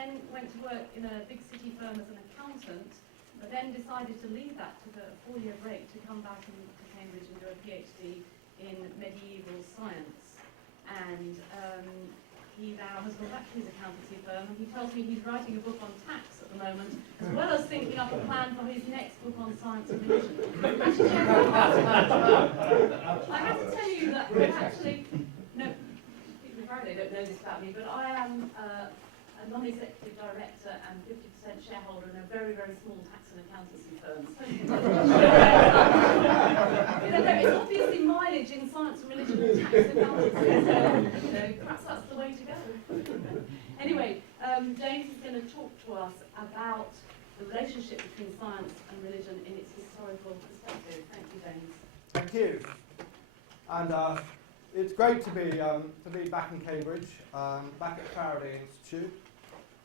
then went to work in a big city firm as an accountant, but then decided to leave that, took a 4-year break to come back to Cambridge and do a PhD in medieval science. And he now has gone back to his accountancy firm, and he tells me he's writing a book on tax at the moment, as well as thinking up a plan for his next book on science and religion. I have to tell you that actually, no, people probably don't know this about me, but I am a non-executive director and 50% shareholder in a very, very small tax and accountancy firm. So, there is obviously mileage in science and religion and tax and accountancy, so perhaps that's the way to go. Anyway, James is going to talk to us about the relationship between science and religion in its historical perspective. Thank you, James. Thank you. And it's great to be back in Cambridge, back at Faraday Institute.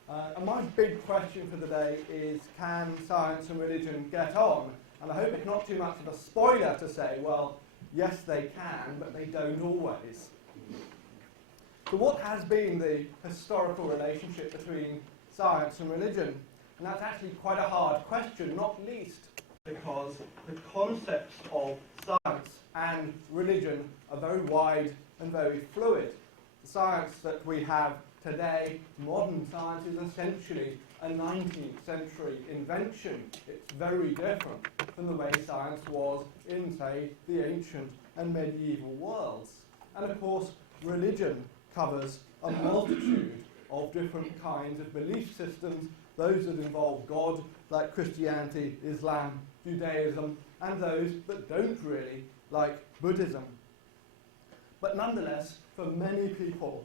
And my big question for the day is, can science and religion get on? And I hope it's not too much of a spoiler to say, well, yes they can, but they don't always. So what has been the historical relationship between science and religion? And that's actually quite a hard question, not least because the concepts of science and religion are very wide and very fluid. The science that we have today, modern science, is essentially a 19th century invention. It's very different from the way science was in, say, the ancient and medieval worlds. And of course, religion covers a multitude of different kinds of belief systems, those that involve God, like Christianity, Islam, Judaism, and those that don't really, like Buddhism. But nonetheless, for many people,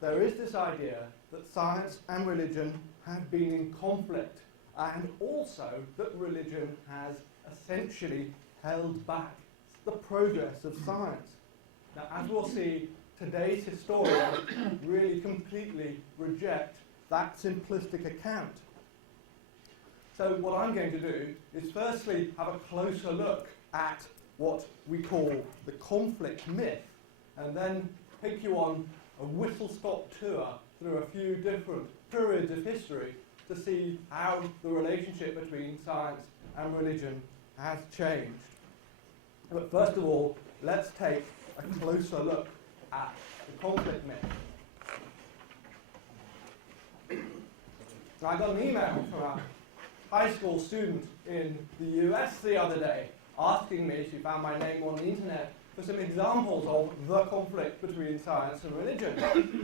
there is this idea that science and religion have been in conflict, and also that religion has essentially held back the progress of science. Now, as we'll see, today's historians really completely reject that simplistic account. So what I'm going to do is firstly have a closer look at what we call the conflict myth, and then take you on a whistle-stop tour through a few different periods of history to see how the relationship between science and religion has changed. But first of all, let's take a closer look at the conflict myth. Now, I got an email from a high school student in the US the other day asking me, she found my name on the internet, for some examples of the conflict between science and religion.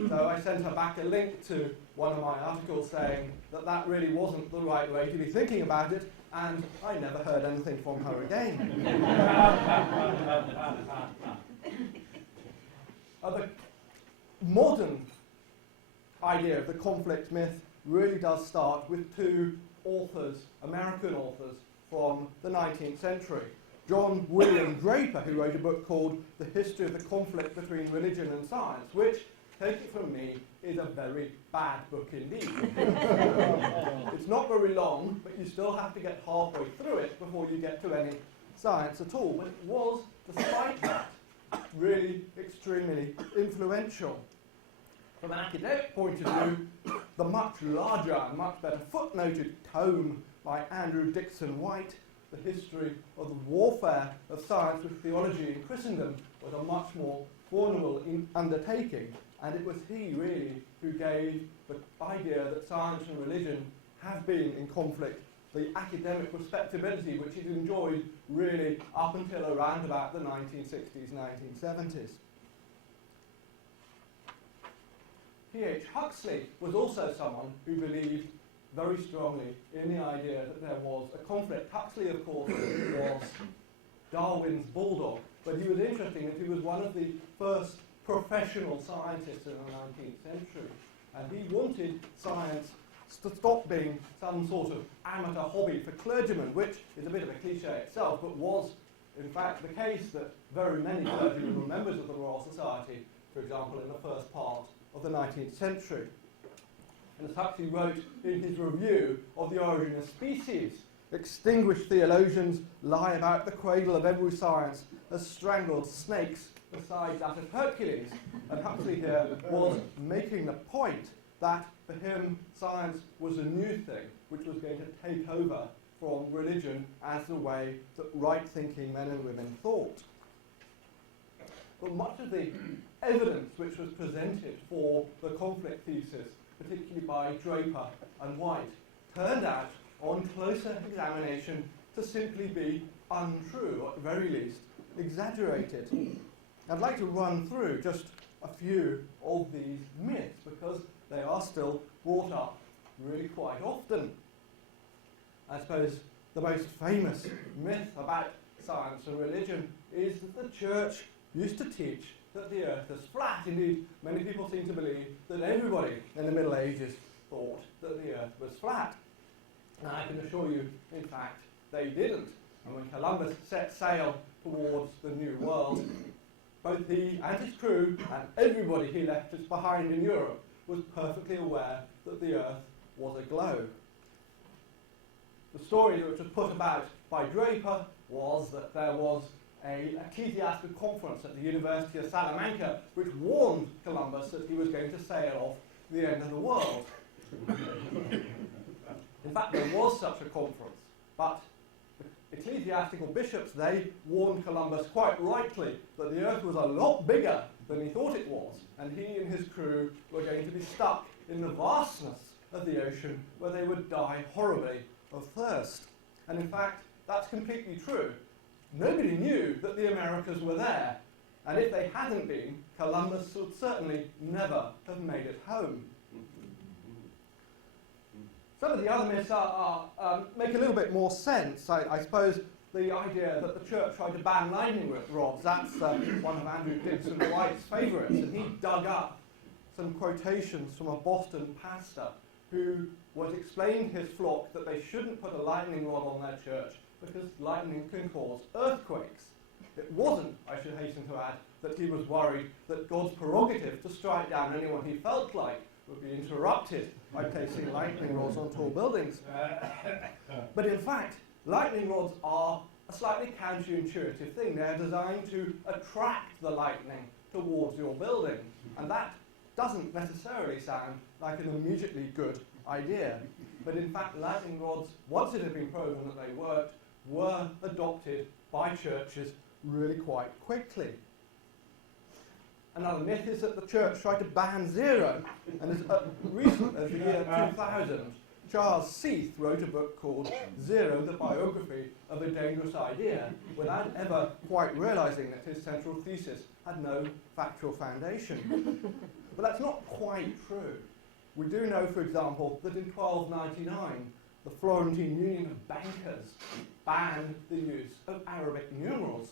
So I sent her back a link to one of my articles saying that that really wasn't the right way to be thinking about it, and I never heard anything from her again. The modern idea of the conflict myth really does start with two authors, American authors, from the 19th century. John William Draper, who wrote a book called The History of the Conflict Between Religion and Science, which, take it from me, is a very bad book indeed. It's not very long, but you still have to get halfway through it before you get to any science at all. But it was, despite that, really extremely influential. From an academic point of view, the much larger and much better footnoted tome by Andrew Dixon White, The History of the Warfare of Science with Theology in Christendom, was a much more formidable undertaking, and it was he really who gave the idea that science and religion have been in conflict the academic respectability which it enjoyed really up until around about the 1960s, 1970s. P.H. Huxley was also someone who believed very strongly in the idea that there was a conflict. Huxley, of course, was Darwin's bulldog, but he was interesting that he was one of the first professional scientists in the 19th century, and he wanted science to stop being some sort of amateur hobby for clergymen, which is a bit of a cliche itself, but was in fact the case that very many clergymen were members of the Royal Society, for example, in the first part of the 19th century. And as Huxley wrote in his review of The Origin of Species, extinguished theologians lie about the cradle of every science as strangled snakes beside that of Hercules. And Huxley here was making the point that For him, science was a new thing which was going to take over from religion as the way that right-thinking men and women thought. But much of the evidence which was presented for the conflict thesis, particularly by Draper and White, turned out, on closer examination, to simply be untrue, or at the very least, exaggerated. I'd like to run through just a few of these myths, because they are still brought up really quite often. I suppose the most famous myth about science and religion is that the church used to teach that the earth is flat. Indeed, many people seem to believe that everybody in the Middle Ages thought that the earth was flat. And I can assure you, in fact, they didn't. And when Columbus set sail towards the New World, both he and his crew and everybody he left behind in Europe was perfectly aware that the earth was a globe. The story that was put about by Draper was that there was an ecclesiastical conference at the University of Salamanca which warned Columbus that he was going to sail off the end of the world. In fact, there was such a conference, but ecclesiastical bishops, they warned Columbus quite rightly that the earth was a lot bigger than he thought it was, and he and his crew were going to be stuck in the vastness of the ocean where they would die horribly of thirst. And in fact, that's completely true. Nobody knew that the Americas were there, and if they hadn't been, Columbus would certainly never have made it home. Some of the other myths make a little bit more sense. I suppose the idea that the church tried to ban lightning rods, that's one of Andrew Dixon White's favourites, and he dug up some quotations from a Boston pastor who was explaining to his flock that they shouldn't put a lightning rod on their church because lightning can cause earthquakes. It wasn't, I should hasten to add, that he was worried that God's prerogative to strike down anyone he felt like would be interrupted by placing lightning rods on tall buildings. But in fact, lightning rods are a slightly counterintuitive thing. They're designed to attract the lightning towards your building, and that doesn't necessarily sound like an immediately good idea. But in fact, lightning rods, once it had been proven that they worked, were adopted by churches really quite quickly. Another myth is that the church tried to ban zero, and as recent as the year 2000, Charles Seath wrote a book called Zero, the Biography of a Dangerous Idea, without ever quite realising that his central thesis had no factual foundation. But that's not quite true. We do know, for example, that in 1299, the Florentine Union of Bankers banned the use of Arabic numerals.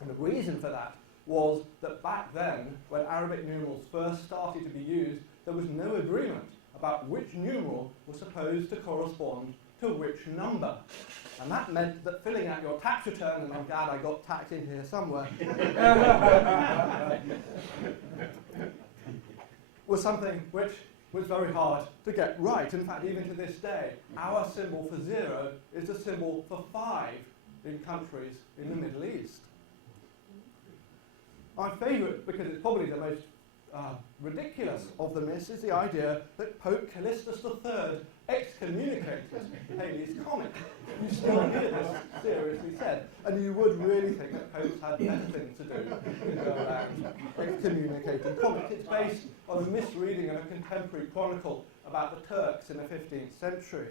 And the reason for that was that back then, when Arabic numerals first started to be used, there was no agreement about which numeral was supposed to correspond to which number. And that meant that filling out your tax return, and I'm glad I got tax in here somewhere, was something which was very hard to get right. In fact, even to this day, our symbol for zero is the symbol for 5 in countries in the Middle East. My favourite, because it's probably the most ridiculous of the myths, is the idea that Pope Callistus III excommunicated Halley's Comet. You still hear this seriously said, and you would really think that popes had better things to do than go around excommunicating comets. It's based on a misreading of a contemporary chronicle about the Turks in the 15th century.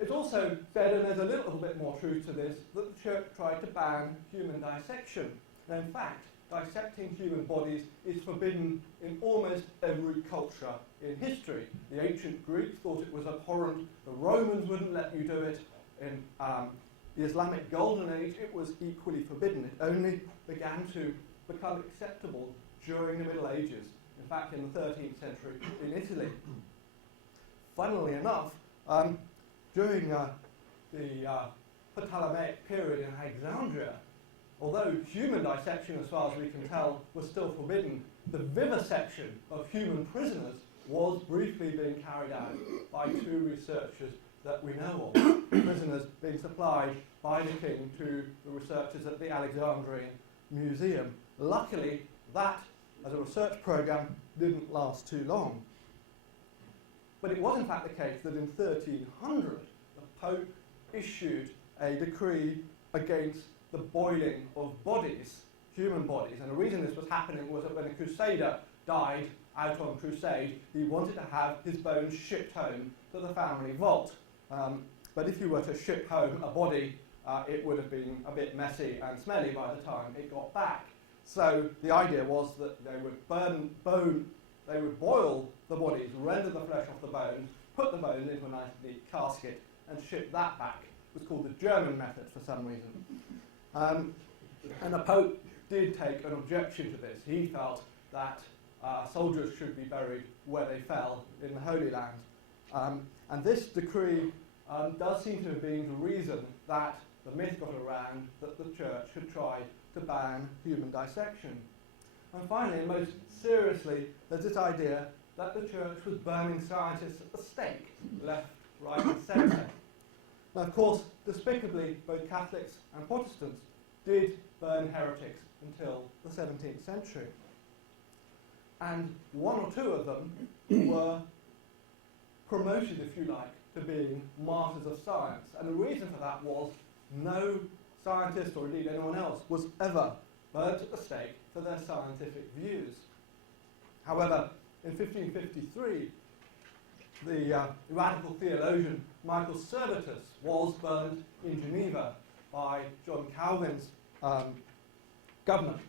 It's also said, and there's a little bit more truth to this, that the church tried to ban human dissection. Now, in fact, dissecting human bodies is forbidden in almost every culture in history. The ancient Greeks thought it was abhorrent. The Romans wouldn't let you do it. In the Islamic Golden Age, it was equally forbidden. It only began to become acceptable during the Middle Ages. In fact, in the 13th century in Italy. Funnily enough, during the Ptolemaic period in Alexandria, although human dissection, as far as we can tell, was still forbidden, the vivisection of human prisoners was briefly being carried out by 2 researchers that we know of. Prisoners being supplied by the king to the researchers at the Alexandrian Museum. Luckily, that as a research program didn't last too long. But it was in fact the case that in 1300 the Pope issued a decree against the boiling of bodies, human bodies. And the reason this was happening was that when a crusader died out on crusade, he wanted to have his bones shipped home to the family vault. But if you were to ship home a body, it would have been a bit messy and smelly by the time it got back. So the idea was that they would they would boil the bodies, render the flesh off the bones, put the bones into a nice neat casket and ship that back. It was called the German method for some reason. And the Pope did take an objection to this. He felt that soldiers should be buried where they fell in the Holy Land. And this decree does seem to have been the reason that the myth got around that the church had tried to ban human dissection. And finally, and most seriously, there's this idea that the church was burning scientists at the stake, left, right and centre. Now, of course, despicably, both Catholics and Protestants did burn heretics until the 17th century. And one or two of them were promoted, if you like, to being martyrs of science. And the reason for that was no scientist, or indeed anyone else, was ever burnt at the stake for their scientific views. However, in 1553, the radical theologian Michael Servetus was burned in Geneva by John Calvin's government.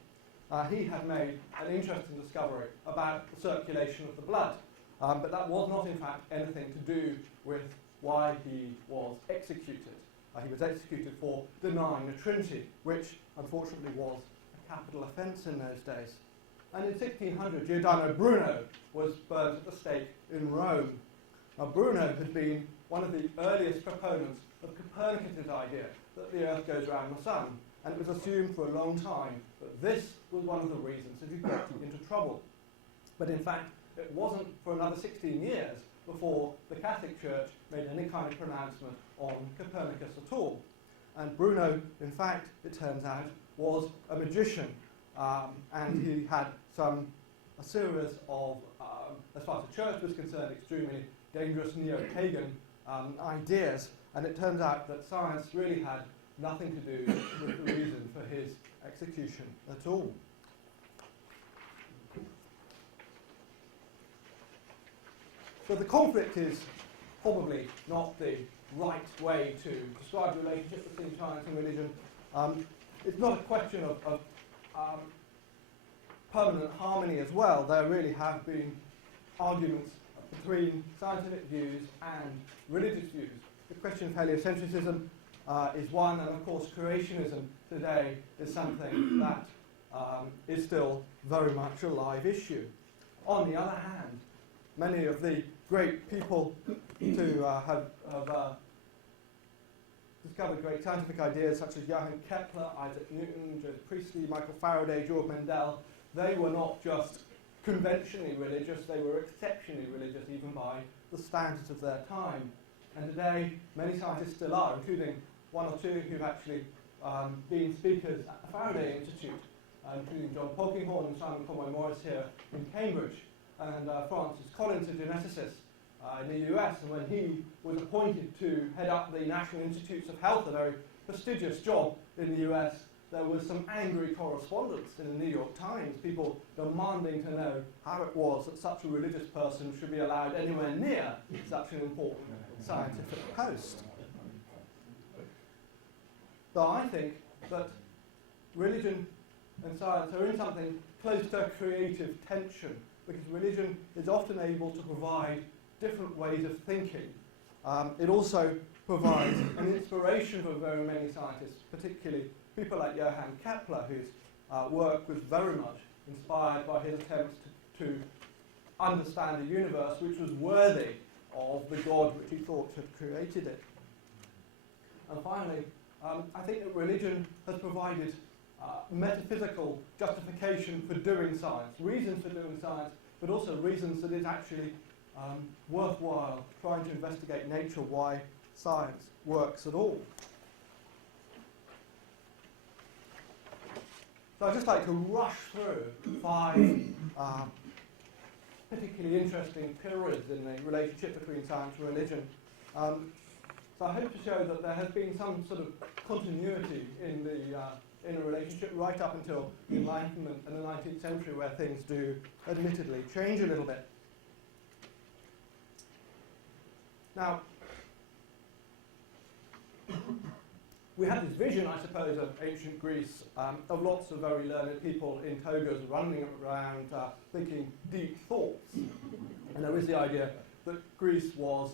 He had made an interesting discovery about the circulation of the blood, but that was not in fact anything to do with why he was executed. He was executed for denying the Trinity, which unfortunately was a capital offence in those days. And in 1600, Giordano Bruno was burnt at the stake in Rome. Now, Bruno had been one of the earliest proponents of Copernicus' idea that the Earth goes around the Sun, and it was assumed for a long time that this was one of the reasons that he got into trouble. But in fact, it wasn't for another 16 years before the Catholic Church made any kind of pronouncement on Copernicus at all. And Bruno, in fact, it turns out, was a magician, and he had a series of, as far as the church was concerned, extremely dangerous neo-pagan ideas, and it turns out that science really had nothing to do with the reason for his execution at all. So the conflict is probably not the right way to describe the relationship between science and religion. It's not a question of permanent harmony as well. There really have been arguments between scientific views and religious views. The question of heliocentrism is one, and of course creationism today is something that is still very much a live issue. On the other hand, many of the great people to have discovered great scientific ideas such as Johann Kepler, Isaac Newton, Joseph Priestley, Michael Faraday, George Mendel, they were not just conventionally religious, they were exceptionally religious even by the standards of their time. And today, many scientists still are, including one or two who've actually been speakers at the Faraday Institute, including John Polkinghorne and Simon Conway Morris here in Cambridge, and Francis Collins, a geneticist in the US, and when he was appointed to head up the National Institutes of Health, a very prestigious job in the US, there was some angry correspondence in the New York Times, people demanding to know how it was that such a religious person should be allowed anywhere near such an important scientific post. So I think that religion and science are in something close to a creative tension, because religion is often able to provide different ways of thinking. It also provides an inspiration for very many scientists, particularly people like Johann Kepler, whose work was very much inspired by his attempts to understand a universe which was worthy of the God which he thought had created it. And finally, I think that religion has provided metaphysical justification for doing science, reasons for doing science, but also reasons that it's actually worthwhile trying to investigate nature, why science works at all. So I'd just like to rush through 5 particularly interesting periods in the relationship between science and religion. So I hope to show that there has been some sort of continuity in the relationship right up until the Enlightenment and the 19th century, where things do admittedly change a little bit. Now, we had this vision, I suppose, of ancient Greece, of lots of very learned people in togas running around thinking deep thoughts. And there is the idea that Greece was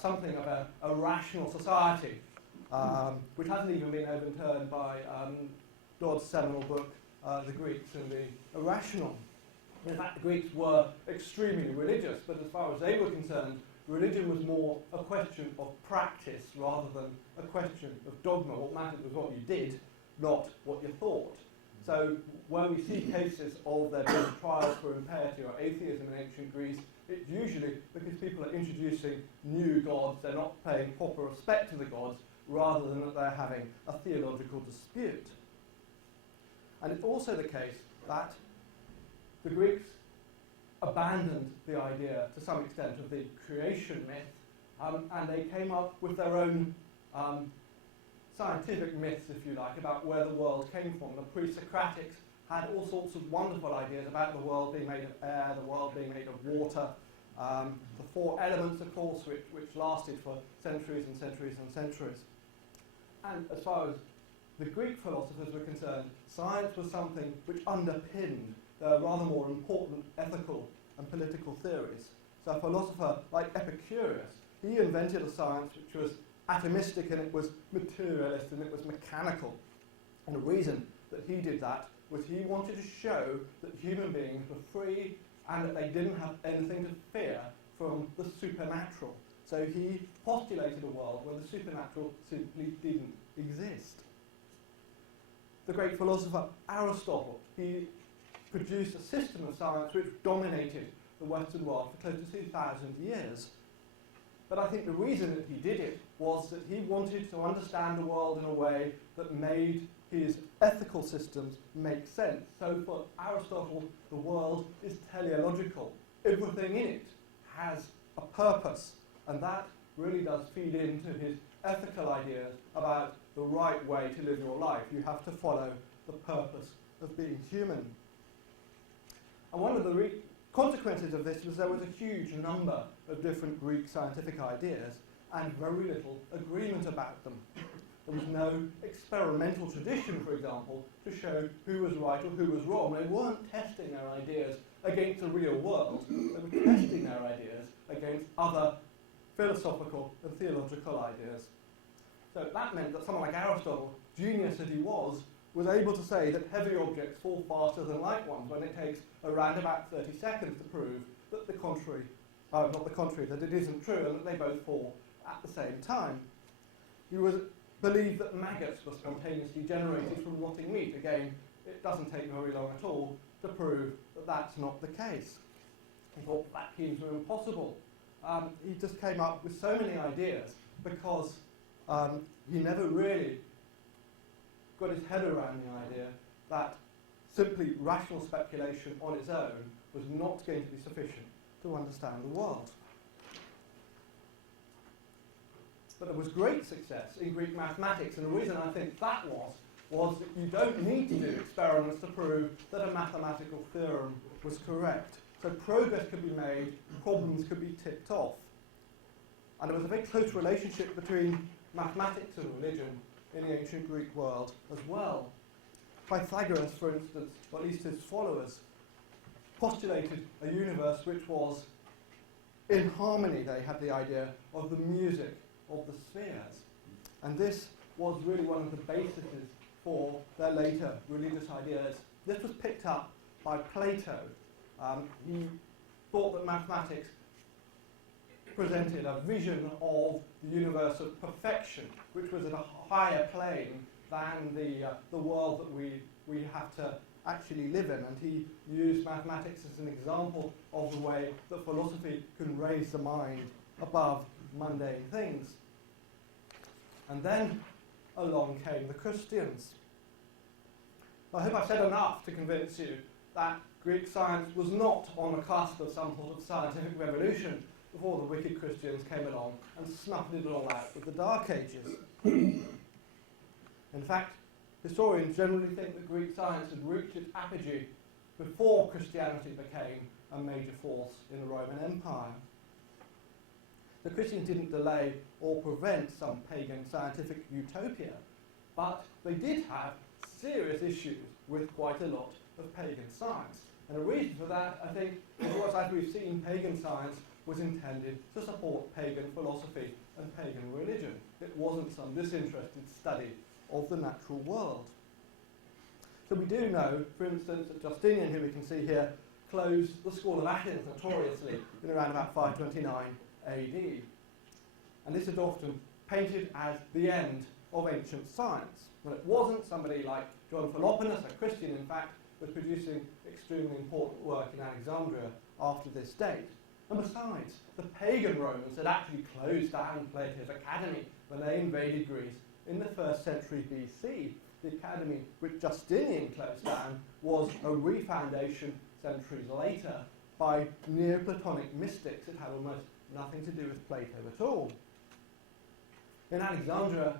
something of a rational society, which hasn't even been overturned by Dodd's seminal book, The Greeks and the Irrational. In fact, the Greeks were extremely religious, but as far as they were concerned, religion was more a question of practice rather than a question of dogma. What mattered was what you did, not what you thought. So when we see cases of there being trials for impiety or atheism in ancient Greece, it's usually because people are introducing new gods, they're not paying proper respect to the gods, rather than that they're having a theological dispute. And it's also the case that the Greeks abandoned the idea to some extent of the creation myth, and they came up with their own scientific myths, if you like, about where the world came from. The pre-Socratics had all sorts of wonderful ideas about the world being made of air, the world being made of water, the 4 elements, of course, which lasted for centuries and centuries and centuries. And as far as the Greek philosophers were concerned, science was something which underpinned their rather more important ethical and political theories. So a philosopher like Epicurus, he invented a science which was atomistic and it was materialist and it was mechanical. And the reason that he did that was he wanted to show that human beings were free and that they didn't have anything to fear from the supernatural. So he postulated a world where the supernatural simply didn't exist. The great philosopher Aristotle, he produced a system of science which dominated the Western world for close to 2,000 years. But I think the reason that he did it was that he wanted to understand the world in a way that made his ethical systems make sense. So for Aristotle, the world is teleological. Everything in it has a purpose, and that really does feed into his ethical ideas about the right way to live your life. You have to follow the purpose of being human. And one of the consequences of this was there was a huge number of different Greek scientific ideas and very little agreement about them. There was no experimental tradition, for example, to show who was right or who was wrong. They weren't testing their ideas against the real world. They were testing their ideas against other philosophical and theological ideas. So that meant that someone like Aristotle, genius as he was able to say that heavy objects fall faster than light ones when it takes around about 30 seconds to prove that that it isn't true and that they both fall at the same time. He believed that maggots were spontaneously generated from rotting meat. Again, it doesn't take very long at all to prove that that's not the case. He thought vacuums were impossible. He just came up with so many ideas because he never really got his head around the idea that simply rational speculation on its own was not going to be sufficient to understand the world. But there was great success in Greek mathematics, and the reason I think that was that you don't need to do experiments to prove that a mathematical theorem was correct. So progress could be made, problems could be ticked off. And there was a very close relationship between mathematics and religion in the ancient Greek world as well. Pythagoras, for instance, or at least his followers, postulated a universe which was in harmony. They had the idea of the music of the spheres. And this was really one of the bases for their later religious ideas. This was picked up by Plato. He thought that mathematics presented a vision of the universe of perfection, which was at a higher plane than the world that we have to actually live in. And he used mathematics as an example of the way that philosophy can raise the mind above mundane things. And then along came the Christians. I hope I've said enough to convince you that Greek science was not on the cusp of some sort of scientific revolution before the wicked Christians came along and snuffed it all out with the Dark Ages. In fact, historians generally think that Greek science had reached its apogee before Christianity became a major force in the Roman Empire. The Christians didn't delay or prevent some pagan scientific utopia, but they did have serious issues with quite a lot of pagan science. And the reason for that, I think, was, as we've seen, pagan science was intended to support pagan philosophy and pagan religion. It wasn't some disinterested study of the natural world. So we do know, for instance, that Justinian, who we can see here, closed the school of Athens notoriously in around about 529 AD. And this is often painted as the end of ancient science. Well, it wasn't. Somebody like John Philoponus, a Christian in fact, was producing extremely important work in Alexandria after this date. And besides, the pagan Romans had actually closed down Plato's academy when they invaded Greece in the 1st century BC. The academy which Justinian closed down was a refoundation centuries later by Neoplatonic mystics. It had almost nothing to do with Plato at all. In Alexandria,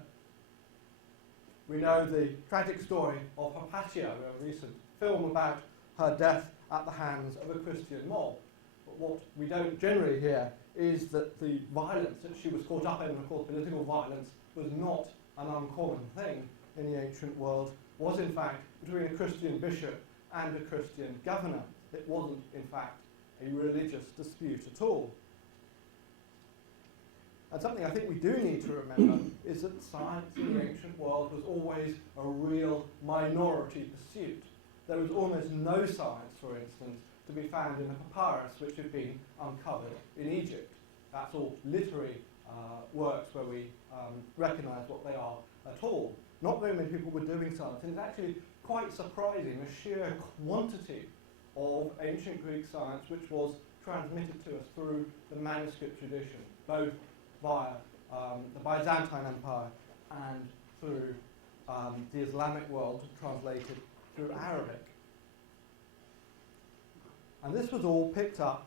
we know the tragic story of Hypatia, a recent film about her death at the hands of a Christian mob. But what we don't generally hear is that the violence that she was caught up in, of course political violence, was not an uncommon thing in the ancient world, was in fact between a Christian bishop and a Christian governor. It wasn't in fact a religious dispute at all. And something I think we do need to remember is that science in the ancient world was always a real minority pursuit. There was almost no science, for instance, to be found in the papyrus which had been uncovered in Egypt. That's all literary works where we recognise what they are at all. Not very many people were doing science, and it's actually quite surprising the sheer quantity of ancient Greek science which was transmitted to us through the manuscript tradition, both via the Byzantine Empire and through the Islamic world translated through Arabic. And this was all picked up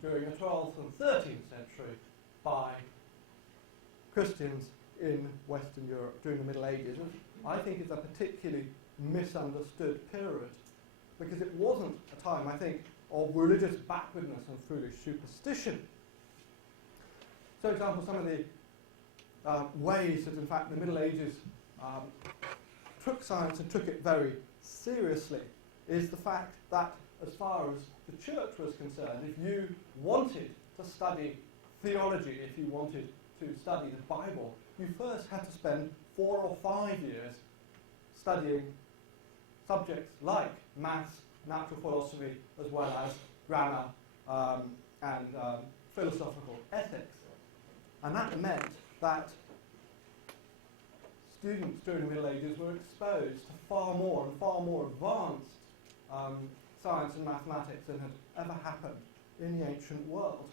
during the 12th and 13th century by Christians in Western Europe during the Middle Ages, which I think is a particularly misunderstood period, because it wasn't a time, I think, of religious backwardness and foolish superstition. So, for example, some of the ways that, in fact, the Middle Ages took science and took it very seriously is the fact that, as far as the church was concerned, if you wanted to study theology, if you wanted to study the Bible, you first had to spend 4 or 5 years studying subjects like maths, natural philosophy, as well as grammar and philosophical ethics. And that meant that students during the Middle Ages were exposed to far more and far more advanced science and mathematics than had ever happened in the ancient world.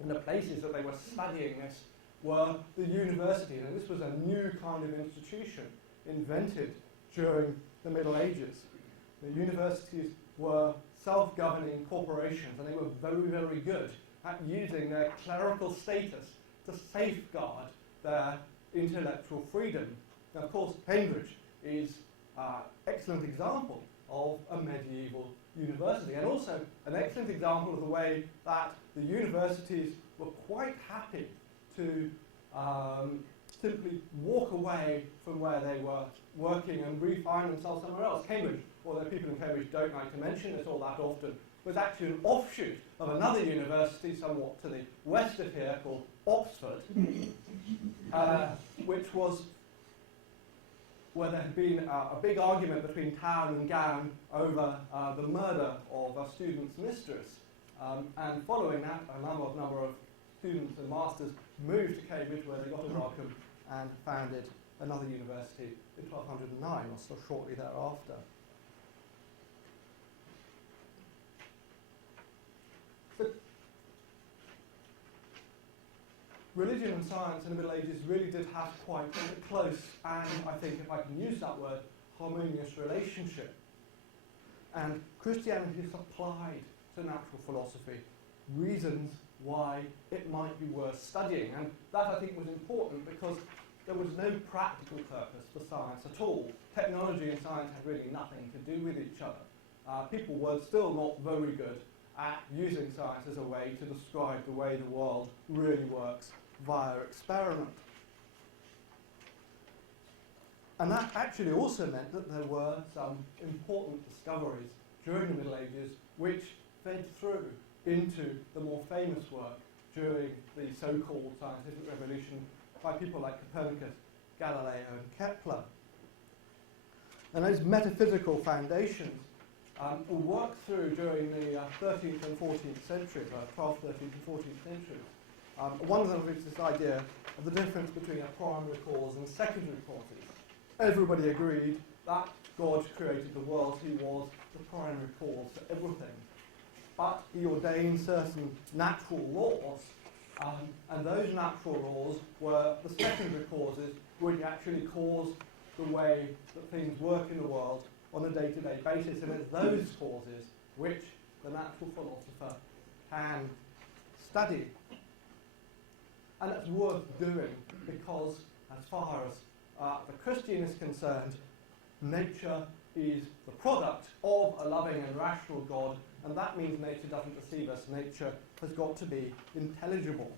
And the places that they were studying this were the universities, and this was a new kind of institution invented during the Middle Ages. The universities were self-governing corporations, and they were very, very good at using their clerical status to safeguard their intellectual freedom. Now, of course, Cambridge is an excellent example of a medieval university, and also an excellent example of the way that the universities were quite happy to simply walk away from where they were working and re-find themselves somewhere else. Cambridge, although people in Cambridge don't like to mention this all that often, was actually an offshoot of another university somewhat to the west of here called Oxford, which was where there had been a big argument between Town and Gown over the murder of a student's mistress. And following that, a number of students and masters moved to Cambridge, where they got a welcome and founded another university in 1209, or so shortly thereafter. But religion and science in the Middle Ages really did have quite a close, and I think, if I can use that word, harmonious relationship. And Christianity supplied to natural philosophy reasons why it might be worth studying. And that, I think, was important because there was no practical purpose for science at all. Technology and science had really nothing to do with each other. People were still not very good at using science as a way to describe the way the world really works via experiment. And that actually also meant that there were some important discoveries during the Middle Ages which fed through into the more famous work during the so-called scientific revolution by people like Copernicus, Galileo and Kepler. And those metaphysical foundations were worked through during the 13th and 14th centuries, 12th, 13th and 14th centuries. One of them is this idea of the difference between a primary cause and secondary causes. Everybody agreed that God created the world, he was the primary cause for everything. But he ordained certain natural laws, and those natural laws were the secondary causes which actually cause the way that things work in the world on a day-to-day basis, and it's those causes which the natural philosopher can study. And that's worth doing because, as far as the Christian is concerned, nature is the product of a loving and rational God, and that means nature doesn't deceive us. Nature has got to be intelligible.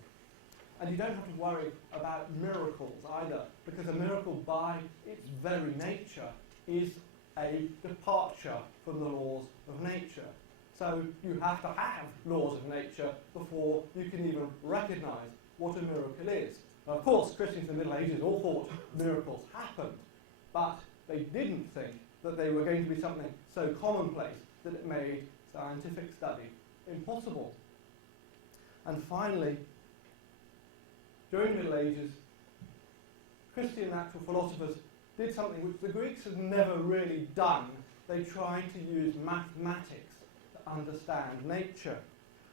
And you don't have to worry about miracles either, because a miracle by its very nature is a departure from the laws of nature. So you have to have laws of nature before you can even recognise what a miracle is. Now, of course, Christians in the Middle Ages all thought miracles happened, but they didn't think that they were going to be something so commonplace that it made scientific study impossible. And finally, during the Middle Ages, Christian natural philosophers did something which the Greeks had never really done. They tried to use mathematics to understand nature.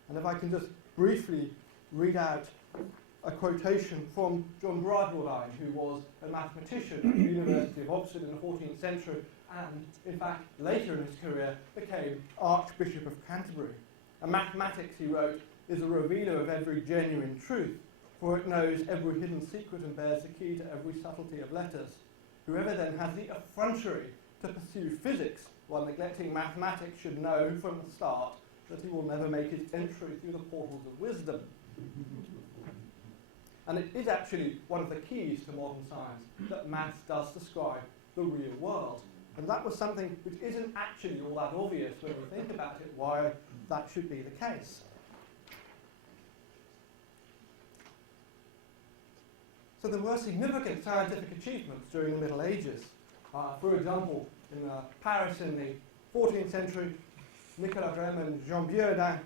And if I can just briefly read out a quotation from John Bradwardine, who was a mathematician at the University of Oxford in the 14th century, and in fact later in his career became Archbishop of Canterbury. And mathematics, he wrote, is a revealer of every genuine truth, for it knows every hidden secret and bears the key to every subtlety of letters. Whoever then has the effrontery to pursue physics while neglecting mathematics should know from the start that he will never make his entry through the portals of wisdom. And it is actually one of the keys to modern science that maths does describe the real world. And that was something which isn't actually all that obvious when we think about it, why that should be the case. So there were significant scientific achievements during the Middle Ages. For example, in Paris in the 14th century, Nicolas Rem and Jean Buridan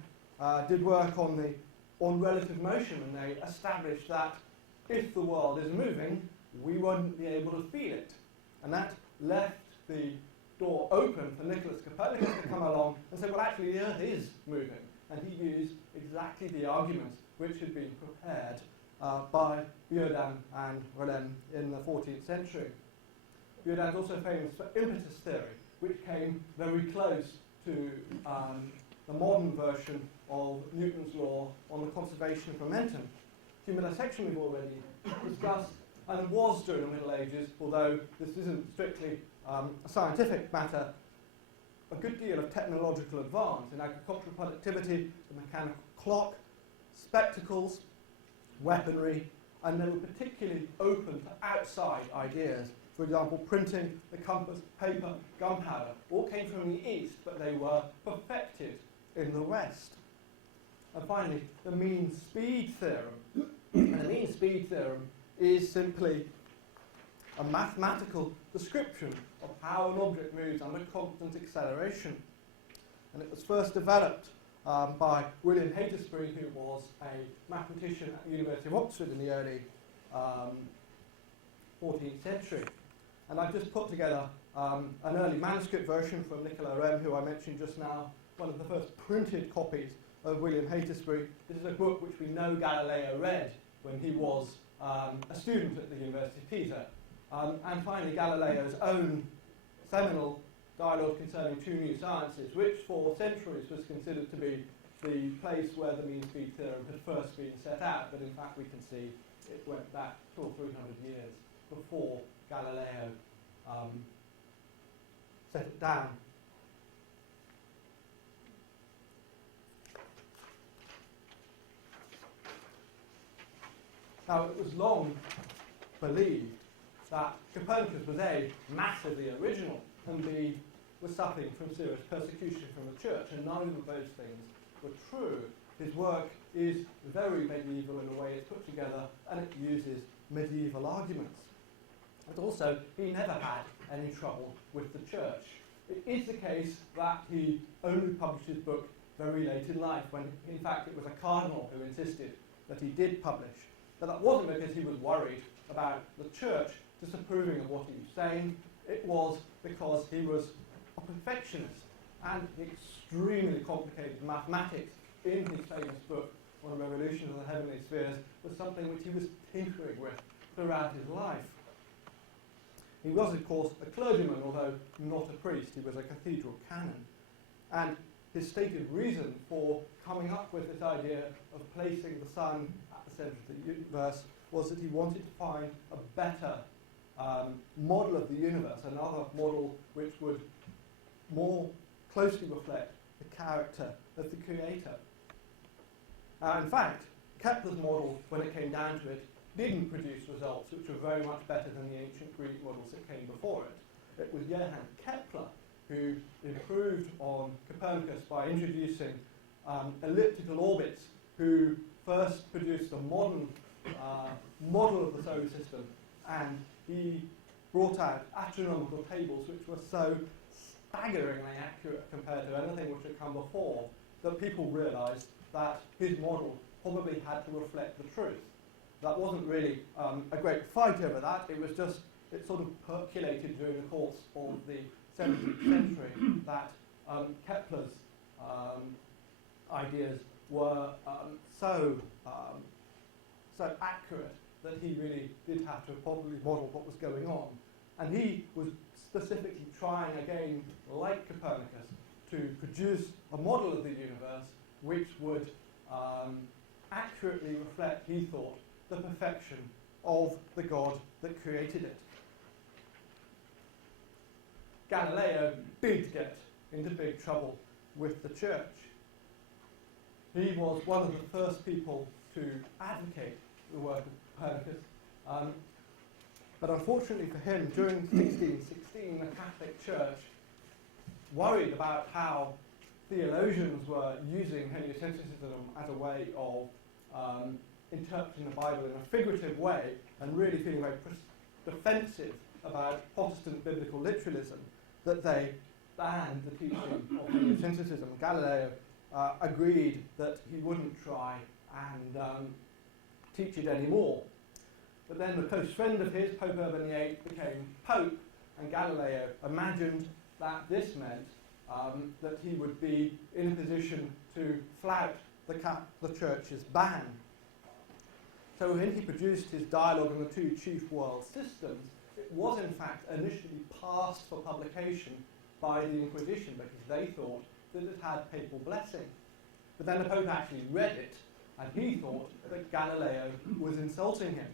did work on relative motion, and they established that if the world is moving, we won't be able to feel it. And that left the door open for Nicholas Copernicus to come along and say, well, actually, the Earth is moving. And he used exactly the arguments which had been prepared by Buridan and Rem in the 14th century. Buridan is also famous for impetus theory, which came very close to the modern version of Newton's law on the conservation of momentum. Human dissection we've already discussed, and was during the Middle Ages, although this isn't strictly a scientific matter, a good deal of technological advance in agricultural productivity, the mechanical clock, spectacles, weaponry, and they were particularly open to outside ideas. For example, printing, the compass, paper, gunpowder, all came from the East, but they were perfected in the West. And finally, the mean speed theorem. And the mean speed theorem is simply a mathematical description of how an object moves under constant acceleration. And it was first developed by William Heytesbury, who was a mathematician at the University of Oxford in the early 14th century. And I've just put together an early manuscript version from Nicolas Rem, who I mentioned just now, one of the first printed copies of William Heytesbury. This is a book which we know Galileo read when he was a student at the University of Pisa. And finally, Galileo's own seminal dialogue concerning two new sciences, which for centuries was considered to be the place where the mean speed theorem had first been set out, but in fact we can see it went back 200 or 300 years before Galileo set it down. Now, it was long believed that Copernicus was A, massively original, and B, was suffering from serious persecution from the church, and neither of those things were true. His work is very medieval in the way it's put together, and it uses medieval arguments. But also, he never had any trouble with the church. It is the case that he only published his book very late in life, when in fact it was a cardinal who insisted that he did publish. But that wasn't because he was worried about the church disapproving of what he was saying. It was because he was a perfectionist, and the extremely complicated mathematics in his famous book on the revolution of the heavenly spheres was something which he was tinkering with throughout his life. He was, of course, a clergyman, although not a priest. He was a cathedral canon. And his stated reason for coming up with this idea of placing the sun at the centre of the universe was that he wanted to find a better model of the universe, another model which would more closely reflect the character of the creator. In fact, Kepler's model, when it came down to it, didn't produce results which were very much better than the ancient Greek models that came before it. It was Johann Kepler who improved on Copernicus by introducing elliptical orbits, who first produced a modern model of the solar system, and he brought out astronomical tables which were so staggeringly accurate compared to anything which had come before that people realised that his model probably had to reflect the truth. That wasn't really a great fight over that. It was just, it sort of percolated during the course of the 17th century that Kepler's ideas were so accurate that he really did have to probably model what was going on. And he was specifically trying, again, like Copernicus, to produce a model of the universe which would accurately reflect, he thought, the perfection of the God that created it. Galileo did get into big trouble with the church. He was one of the first people to advocate the work of Copernicus. But unfortunately for him, during 1616, the Catholic Church worried about how theologians were using heliocentrism as a way of interpreting the Bible in a figurative way, and really feeling very defensive about Protestant biblical literalism, that they banned the teaching of heliocentrism. Galileo agreed that he wouldn't try and teach it anymore. But then the close friend of his, Pope Urban VIII, became Pope, and Galileo imagined that this meant that he would be in a position to flout the Church's ban. So when he produced his dialogue on the two chief world systems, it was in fact initially passed for publication by the Inquisition because they thought that it had papal blessing. But then the Pope actually read it, and he thought that Galileo was insulting him,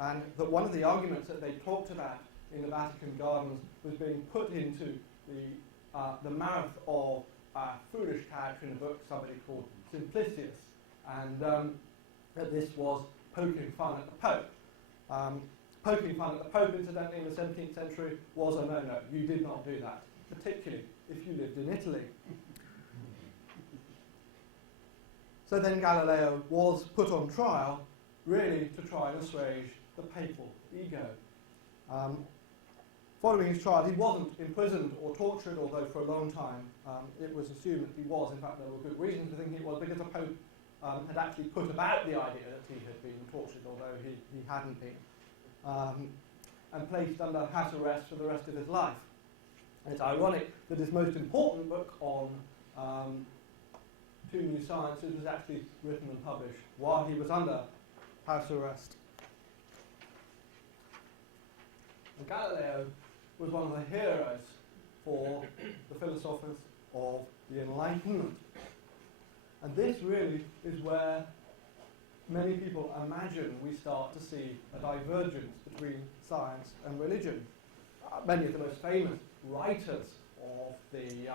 and that one of the arguments that they talked about in the Vatican Gardens was being put into the mouth of a foolish character in a book, somebody called Simplicius, and that this was poking fun at the Pope. Poking fun at the Pope, incidentally, in the 17th century was a no-no. You did not do that, particularly if you lived in Italy. So then Galileo was put on trial, really to try and assuage the papal ego. Following his trial, he wasn't imprisoned or tortured, although for a long time it was assumed that he was. In fact, there were good reasons to think he was, because the Pope had actually put about the idea that he had been tortured, although he hadn't been, and placed under house arrest for the rest of his life. And it's ironic that his most important book on two new sciences was actually written and published while he was under house arrest. And Galileo was one of the heroes for the philosophers of the Enlightenment. And this really is where many people imagine we start to see a divergence between science and religion. Many of the most famous writers of the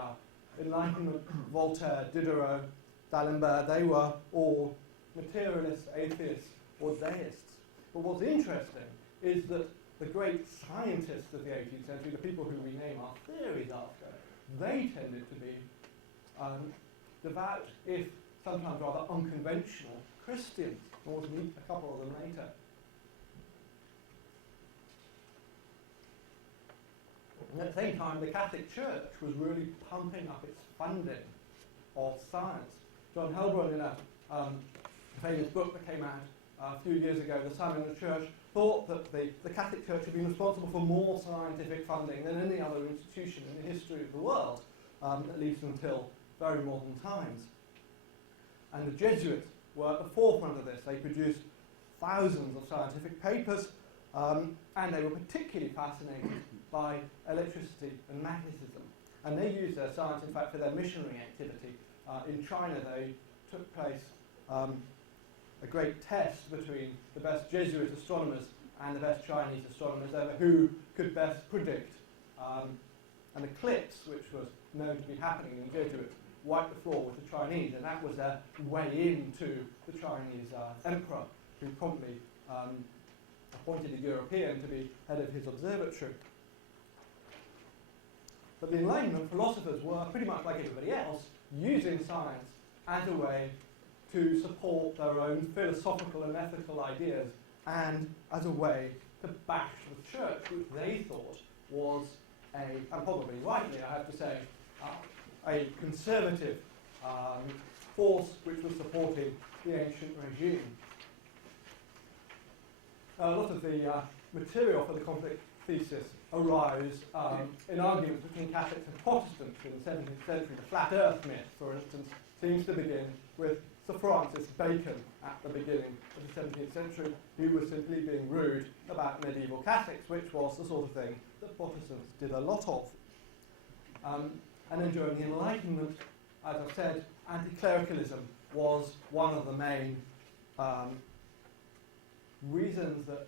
Enlightenment, Voltaire, Diderot, D'Alembert, they were all materialists, atheists, or deists. But what's interesting is that the great scientists of the 18th century, the people who we name our theories after, they tended to be devout, if sometimes rather unconventional, Christians. We'll meet a couple of them later. And at the same time, the Catholic Church was really pumping up its funding of science. John Helbron, in a famous book that came out a few years ago, The Sun and the Church, thought that the Catholic Church had been responsible for more scientific funding than any other institution in the history of the world, at least until very modern times. And the Jesuits were at the forefront of this. They produced thousands of scientific papers, and they were particularly fascinated by electricity and magnetism. And they used their science, in fact, for their missionary activity. In China, they took place a great test between the best Jesuit astronomers and the best Chinese astronomers over who could best predict an eclipse, which was known to be happening, and the Jesuits wiped the floor with the Chinese, and that was their way into the Chinese emperor, who promptly appointed a European to be head of his observatory. But the Enlightenment philosophers were pretty much like everybody else, using science as a way to support their own philosophical and ethical ideas, and as a way to bash the church, which they thought was and probably rightly, I have to say, a conservative force which was supporting the ancient regime. A lot of the material for the conflict thesis arose in arguments between Catholics and Protestants in the 17th century. The flat earth myth, for instance, seems to begin with Sir Francis Bacon at the beginning of the 17th century, who was simply being rude about medieval Catholics, which was the sort of thing that Protestants did a lot of. And then during the Enlightenment, as I've said, anti-clericalism was one of the main reasons that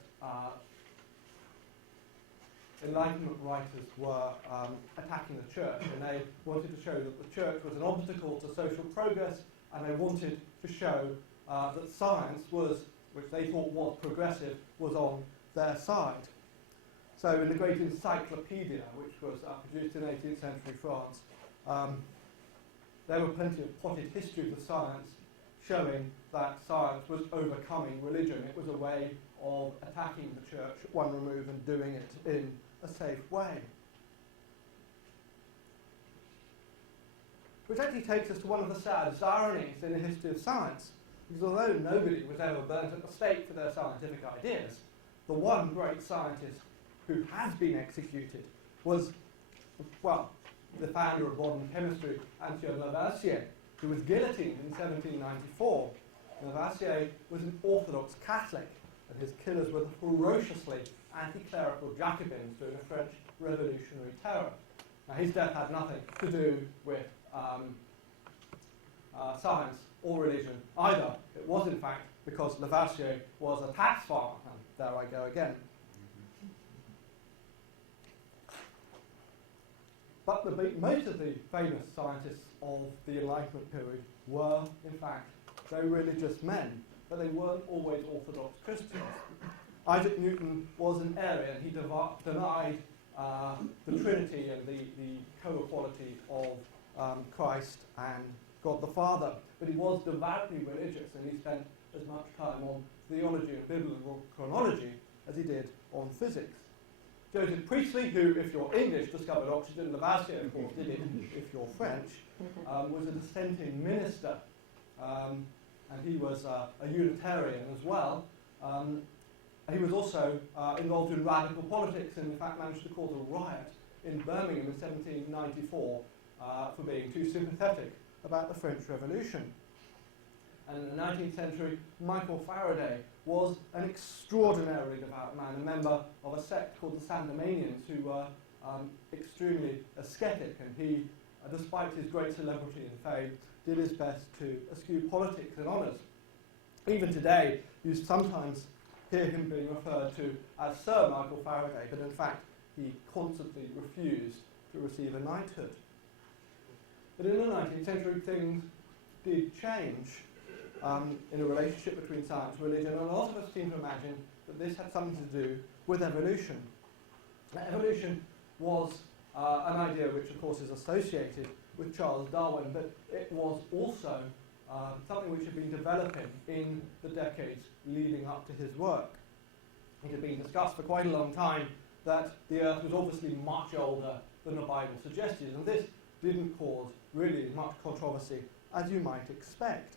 Enlightenment writers were attacking the church, and they wanted to show that the church was an obstacle to social progress, and they wanted to show that science was, which they thought was progressive, was on their side. So in the great encyclopedia, which was produced in 18th century France, there were plenty of potted histories of science showing that science was overcoming religion. It was a way of attacking the church at one remove and doing it in a safe way. Which actually takes us to one of the saddest ironies in the history of science, because although nobody was ever burnt at the stake for their scientific ideas, the one great scientist who has been executed was, well, the founder of modern chemistry, Antoine Lavoisier, who was guillotined in 1794. Lavoisier was an Orthodox Catholic, and his killers were the ferociously anti-clerical Jacobins during the French Revolutionary Terror. Now, his death had nothing to do with science or religion either. It was, in fact, because Lavoisier was a tax farmer, and there I go again. But most of the famous scientists of the Enlightenment period were, in fact, very religious men, but they weren't always Orthodox Christians. Isaac Newton was an Arian. He denied the Trinity and the co-equality of Christ and God the Father, but he was devoutly religious, and he spent as much time on theology and biblical chronology as he did on physics. Joseph Priestley, who, if you're English, discovered oxygen, Lavoisier, of course, did it if you're French, was a dissenting minister, and he was a Unitarian as well. He was also involved in radical politics, and in fact managed to cause a riot in Birmingham in 1794 for being too sympathetic about the French Revolution. And in the 19th century, Michael Faraday was an extraordinarily devout man, a member of a sect called the Sandemanians, who were extremely ascetic, and he, despite his great celebrity and fame, did his best to eschew politics and honours. Even today, you sometimes hear him being referred to as Sir Michael Faraday, but in fact, he constantly refused to receive a knighthood. But in the 19th century, things did change in a relationship between science and religion, and a lot of us seem to imagine that this had something to do with evolution. Now, evolution was an idea which, of course, is associated with Charles Darwin, but it was also something which had been developing in the decades leading up to his work. It had been discussed for quite a long time that the Earth was obviously much older than the Bible suggested, and this didn't cause really much controversy as you might expect.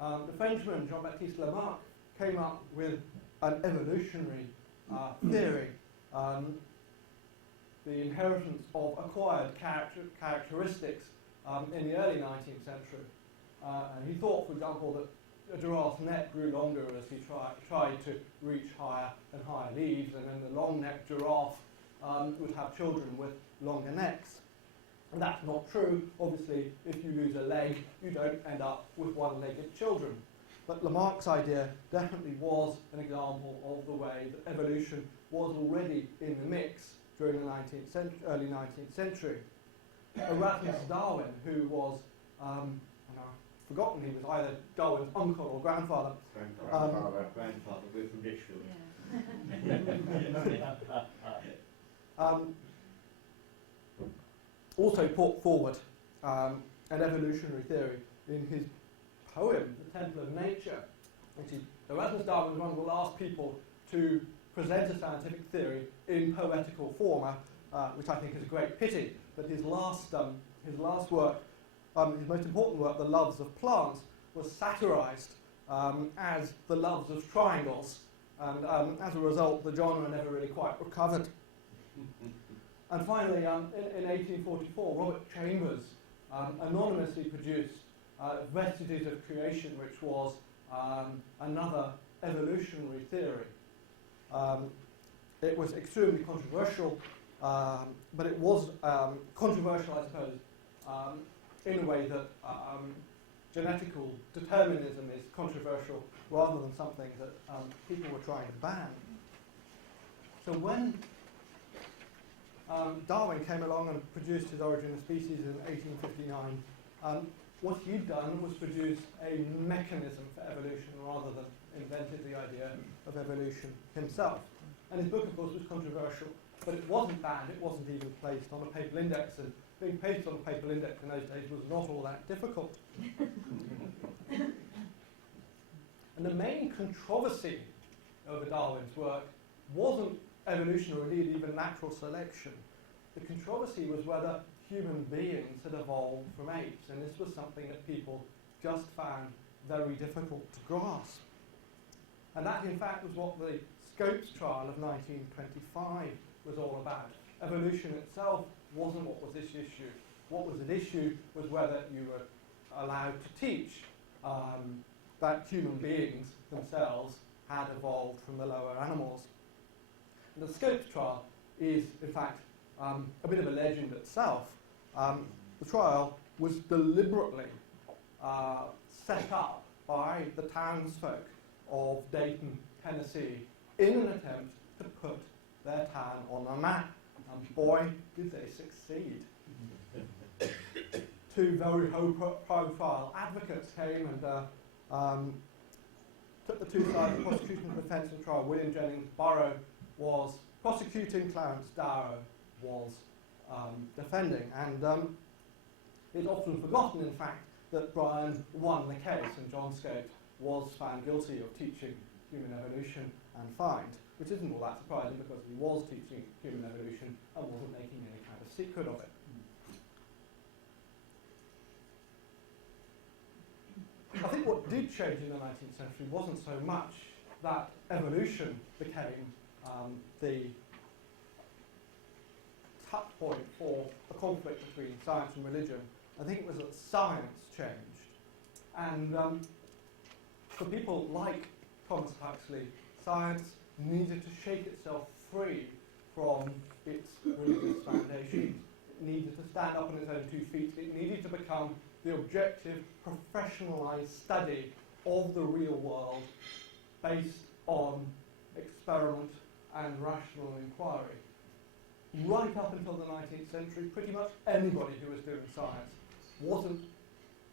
The Frenchman Jean-Baptiste Lamarck came up with an evolutionary theory, the inheritance of acquired characteristics in the early 19th century. And he thought, for example, that a giraffe's neck grew longer as he tried to reach higher and higher leaves, and then the long-necked giraffe would have children with longer necks. And that's not true. Obviously, if you lose a leg, you don't end up with one-legged children. But Lamarck's idea definitely was an example of the way that evolution was already in the mix during the early 19th century. Erasmus Darwin, who was, and I've forgotten, he was either Darwin's uncle or grandfather. Grandfather, we're from Lichfield. Yeah. Also put forward an evolutionary theory in his poem, The Temple of Nature. Actually, Erasmus Darwin was one of the last people to present a scientific theory in poetical form, which I think is a great pity. But his last work, his most important work, The Loves of Plants, was satirised as The Loves of Triangles, and as a result, the genre never really quite recovered. And finally, in 1844, Robert Chambers anonymously produced Vestiges of Creation, which was another evolutionary theory. It was extremely controversial, but it was controversial, I suppose, in a way that genetical determinism is controversial rather than something that people were trying to ban. So when Darwin came along and produced his Origin of Species in 1859, what he'd done was produce a mechanism for evolution rather than invented the idea of evolution himself. And his book, of course, was controversial, but it wasn't banned, it wasn't even placed on a papal index, and being placed on a papal index in those days was not all that difficult. And the main controversy over Darwin's work wasn't evolution, or indeed even natural selection. The controversy was whether human beings had evolved from apes, and this was something that people just found very difficult to grasp. And that, in fact, was what the Scopes trial of 1925 was all about. Evolution itself wasn't what was this issue. What was at issue was whether you were allowed to teach that human beings themselves had evolved from the lower animals. And the Scopes trial is, in fact, a bit of a legend itself. The trial was deliberately set up by the townsfolk of Dayton, Tennessee, in an attempt to put their town on a map. And boy, did they succeed. Two very high-profile advocates came and took the two sides, the prosecution and defence and trial. William Jennings Burrow was prosecuting, Clarence Darrow was defending. And it's often forgotten, in fact, that Bryan won the case and John Scope was found guilty of teaching human evolution and fined, which isn't all that surprising because he was teaching human evolution and wasn't making any kind of secret of it. I think what did change in the 19th century wasn't so much that evolution became the touch point for a conflict between science and religion. I think it was that science changed. And for people like Thomas Huxley, science needed to shake itself free from its religious foundations. It needed to stand up on its own 2 feet. It needed to become the objective, professionalised study of the real world based on experiment and rational inquiry. Right up until the 19th century, pretty much anybody who was doing science wasn't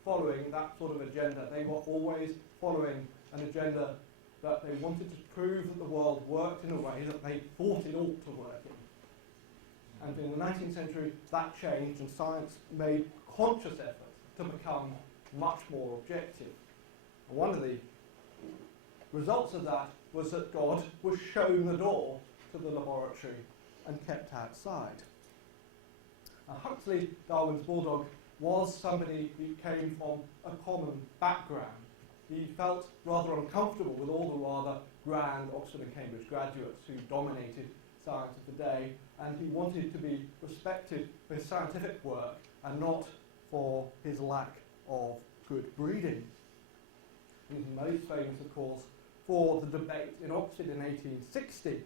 following that sort of agenda. They were always following an agenda that they wanted to prove that the world worked in a way that they thought it ought to work in. And in the 19th century, that changed, and science made conscious effort to become much more objective. And one of the results of that was that God was shown the door to the laboratory and kept outside. Huxley, Darwin's bulldog, was somebody who came from a common background. He felt rather uncomfortable with all the rather grand Oxford and Cambridge graduates who dominated science of the day, and he wanted to be respected for his scientific work and not for his lack of good breeding. He's most famous, of course, for the debate in Oxford in 1860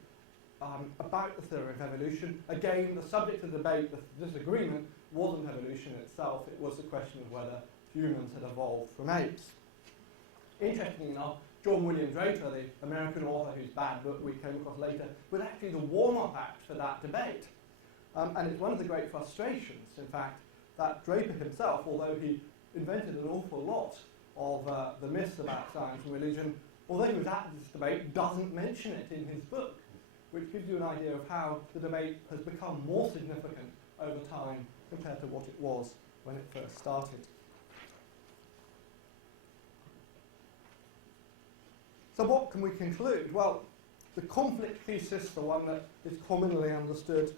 about the theory of evolution. Again, the subject of debate, the disagreement, wasn't evolution itself, it was the question of whether humans had evolved from apes. Interestingly enough, John William Draper, the American author whose bad book we came across later, was actually the warm-up act for that debate. And it's one of the great frustrations, in fact, that Draper himself, although he invented an awful lot of the myths about science and religion, although he was at this debate, doesn't mention it in his book, which gives you an idea of how the debate has become more significant over time compared to what it was when it first started. So what can we conclude? Well, the conflict thesis, the one that is commonly understood,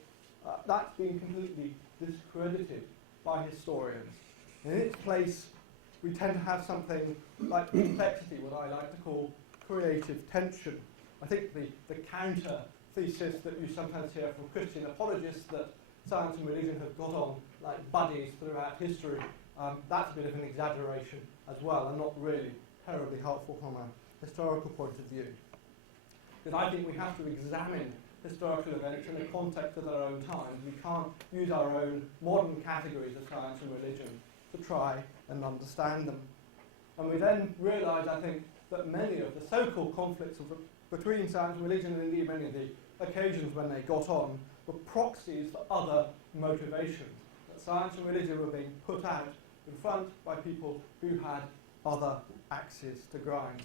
that's been completely discredited by historians. In its place, we tend to have something like complexity, what I like to call creative tension. I think the counter thesis that you sometimes hear from Christian apologists, that science and religion have got on like buddies throughout history, that's a bit of an exaggeration as well, and not really terribly helpful from a historical point of view. Because I think we have to examine historical events in the context of their own times. We can't use our own modern categories of science and religion to try and understand them. And we then realise, I think, that many of the so-called conflicts between science and religion, and indeed many of the occasions when they got on, were proxies for other motivations. That science and religion were being put out in front by people who had other axes to grind.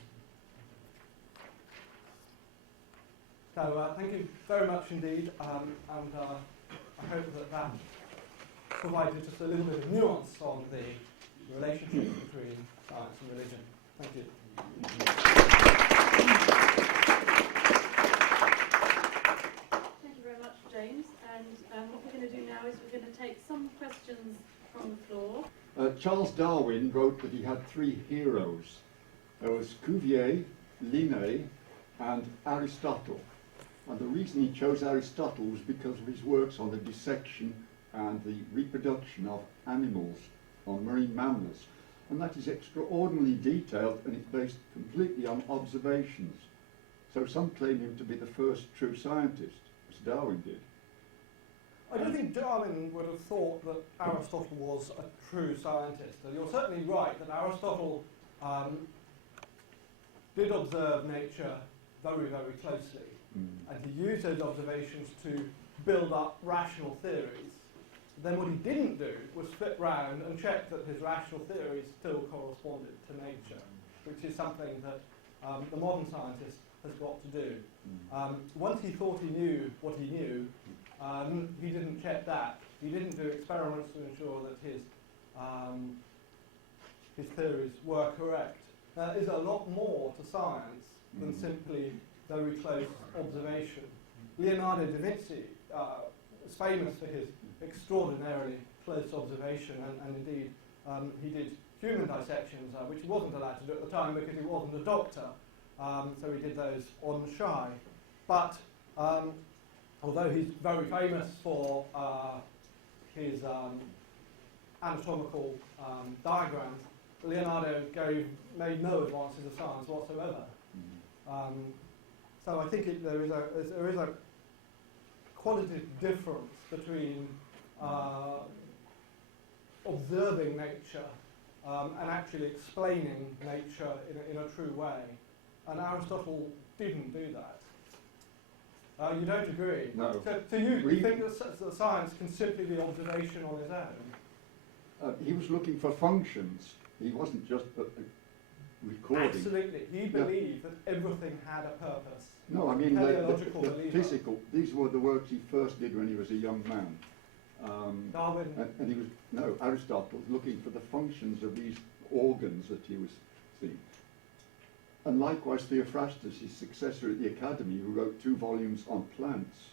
So thank you very much indeed, and I hope that that provided just a little bit of nuance on the relationship between science and religion. Thank you. Thank you very much, James. And what we're going to do now is we're going to take some questions from the floor. Charles Darwin wrote that he had 3 heroes. There was Cuvier, Linné, and Aristotle. And the reason he chose Aristotle was because of his works on the dissection and the reproduction of animals, on marine mammals. And that is extraordinarily detailed, and it's based completely on observations. So some claim him to be the first true scientist, as Darwin did. I don't think Darwin would have thought that Aristotle was a true scientist. And you're certainly right that Aristotle did observe nature very, very closely. And he used those observations to build up rational theories. Then what he didn't do was flip round and check that his rational theories still corresponded to nature, which is something that the modern scientist has got to do. Once he thought he knew what he knew, he didn't check that. He didn't do experiments to ensure that his theories were correct. There is a lot more to science than simply very close observation. Leonardo da Vinci was famous for his extraordinarily close observation, and indeed he did human dissections, which he wasn't allowed to do at the time because he wasn't a doctor, so he did those on the shy. But although he's very famous for his anatomical diagrams, Leonardo made no advances of science whatsoever. So I think there is a qualitative difference between observing nature and actually explaining nature in a true way. And Aristotle didn't do that. You don't agree? No. So you think that science can simply be observation on its own? He was looking for functions. He wasn't just recording. Absolutely. He believed that everything had a purpose. No, I mean Teleological the believer. physical. These were the works he first did when he was a young man. Darwin. And he was, no, Aristotle was looking for the functions of these organs that he was seeing. And likewise Theophrastus, his successor at the Academy, who wrote 2 volumes on plants.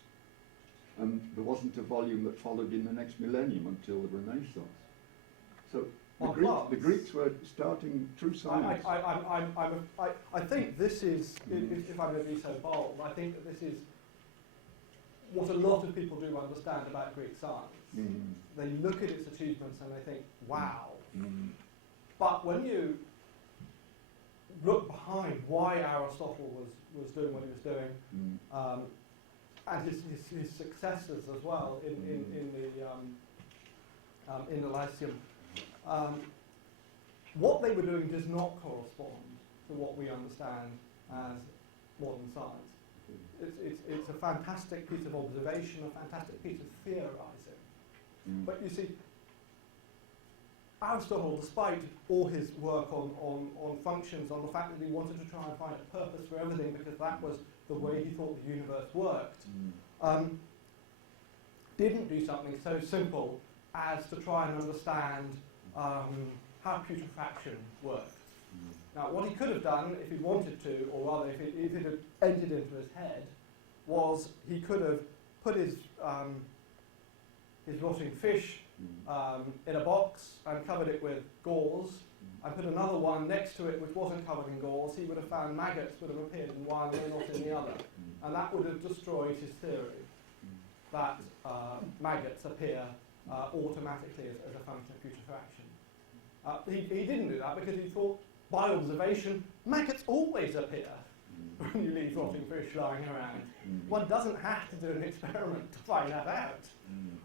And there wasn't a volume that followed in the next millennium until the Renaissance. So the Greeks were starting true science. I think this is, if I may be so bold, I think that this is what a lot of people do understand about Greek science. They look at its achievements and they think, wow. But when you look behind why Aristotle was doing what he was doing, and his successors as well in the Lyceum, what they were doing does not correspond to what we understand as modern science. It's a fantastic piece of observation, a fantastic piece of theorising. But you see, Aristotle, despite all his work on functions, on the fact that he wanted to try and find a purpose for everything because that was the way he thought the universe worked, didn't do something so simple as to try and understand how putrefaction worked. Now, what he could have done, if he wanted to, or rather if it had entered into his head, was he could have put his rotting fish in a box and covered it with gauze, and put another one next to it which wasn't covered in gauze. He would have found maggots would have appeared in one and not in the other. And that would have destroyed his theory that maggots appear automatically as a function of putrefaction. He didn't do that because he thought, by observation, maggots always appear when you leave rotting fish lying around. One doesn't have to do an experiment to find that out.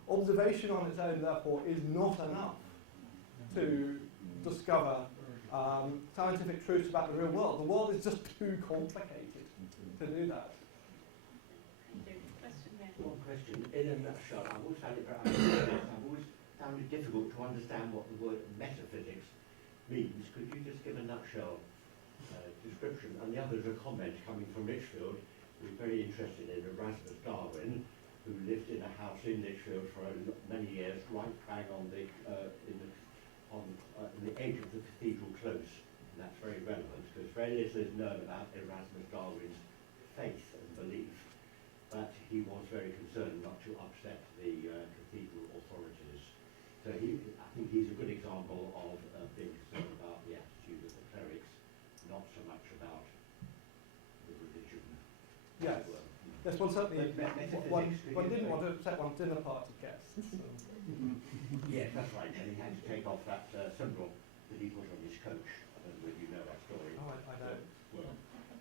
Observation on its own, therefore, is not enough to discover scientific truths about the real world. The world is just too complicated to do that. One question, in a nutshell, I've always found it difficult to understand what the word metaphysics means. Could you just give a nutshell description? And the other is a comment coming from Lichfield, who's very interested in Erasmus Darwin, who lived in a house in Lichfield for many years, right bang on the edge of the Cathedral Close. And that's very relevant because very little is known about Erasmus Darwin's faith and belief. But he was very concerned not to upset the cathedral authorities. So I think he's a good example of being concerned about the attitude of the clerics, not so much about the religion. Yes. Yes, well, certainly one didn't want to upset one's dinner party guests. Yes, that's right. And he had to take off that symbol that he put on his coach. I don't know whether you know that story. Oh, I don't. Well,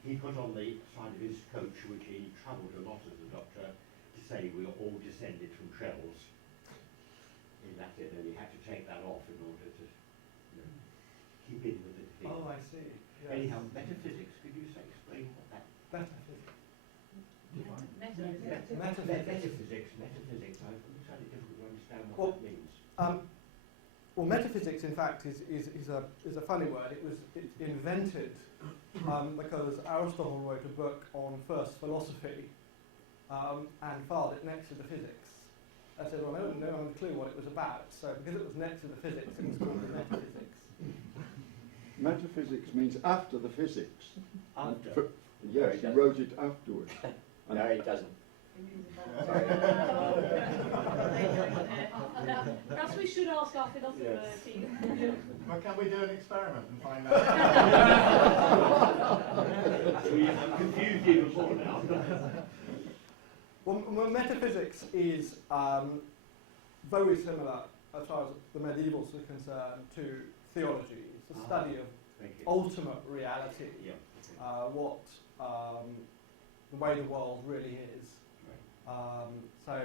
he put on the side of his coach, which he travelled a lot as a doctor, to say we are all descended from shells. In Latin, and he had to take that off in order to keep in with the thing. Oh, I see. Yes. Anyhow, metaphysics, could you explain what that Metaphysics. Metaphysics. I find it difficult to understand what that means. Well, metaphysics, in fact, is a funny word. It's invented because Aristotle wrote a book on first philosophy and filed it next to the physics. I said, well, no one had a clue what it was about. So because it was next to the physics, it was called the metaphysics. Metaphysics means after the physics. After? Yes, he wrote it afterwards. No, it doesn't. Perhaps we should ask our philosopher team. Well, can we do an experiment and find out? I'm confused even more now. Well, metaphysics is very similar, as far as the medievals are concerned, to theology. It's a study of ultimate reality, Yeah. what the way the world really is. So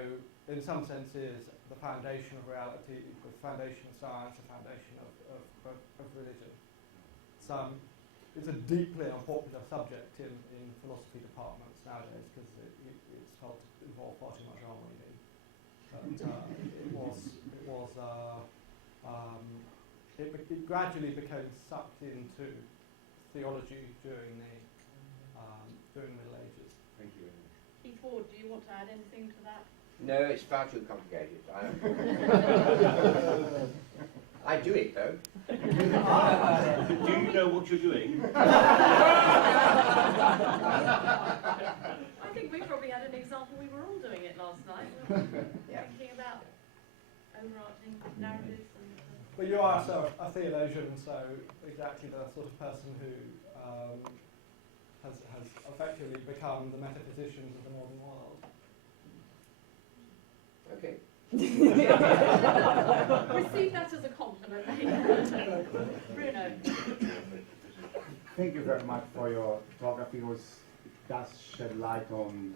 in some senses, the foundation of reality, the foundation of science, the foundation of religion. It's a deeply unpopular subject in philosophy departments nowadays because it's felt to involve far too much arm reading. But it gradually became sucked into theology during the Middle Ages. Thank you very much. Keith Ward, do you want to add anything to that? No, it's far too complicated. I do it though. Do you know what you're doing? I think we probably had an example. We were all doing it last night. Weren't we? Yeah. Thinking about overarching narratives and. But you are a theologian, so exactly the sort of person who has effectively become the metaphysicians of the modern world. Okay. Receive that as a compliment. Bruno. Thank you very much for your talk. I think it does shed light on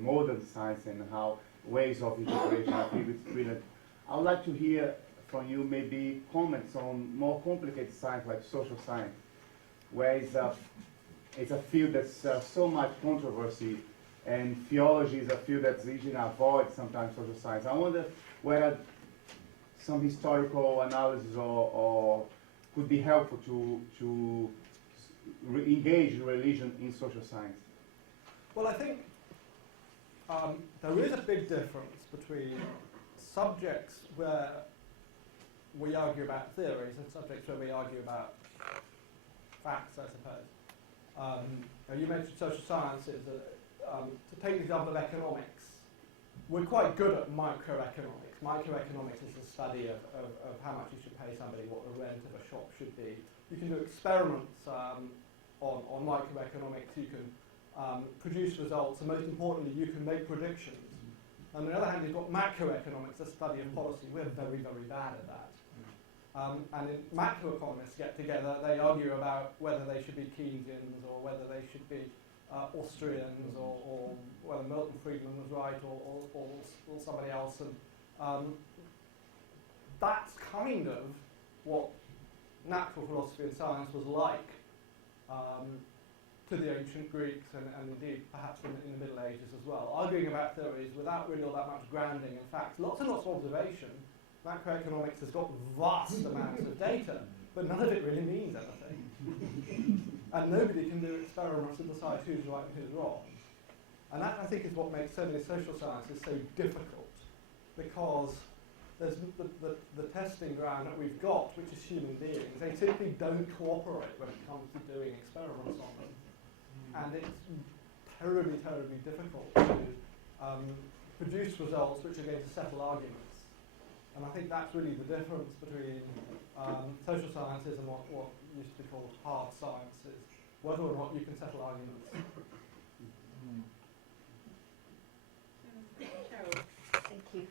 modern science and how ways of integration. I think it's brilliant. I would like to hear from you maybe comments on more complicated science like social science, where it's a field that's so much controversy, and theology is a field that's easily avoids sometimes social science. I wonder whether some historical analysis or could be helpful to engage religion in social science. Well, I think there is a big difference between subjects where we argue about theories and subjects where we argue about facts, I suppose. You mentioned social sciences. To take the example of economics, we're quite good at microeconomics. Microeconomics is the study of how much you should pay somebody, what the rent of a shop should be. You can do experiments on microeconomics. You can produce results, and most importantly, you can make predictions. On the other hand, you've got macroeconomics, the study of policy. We're very, very bad at that. And macroeconomists get together, they argue about whether they should be Keynesians or whether they should be Austrians or whether Milton Friedman was right or somebody else. And that's kind of what natural philosophy and science was like to the ancient Greeks and indeed perhaps in the Middle Ages as well. Arguing about theories without really all that much grounding in facts. Lots and lots of observation. Macroeconomics has got vast amounts of data, but none of it really means anything. And nobody can do experiments and decide who's right and who's wrong. And that, I think, is what makes certainly social sciences so difficult, because there's the testing ground that we've got, which is human beings. They simply don't cooperate when it comes to doing experiments on them. And it's terribly, terribly difficult to produce results which are going to settle arguments. And I think that's really the difference between social sciences and what used to be called hard sciences, whether or not you can settle arguments.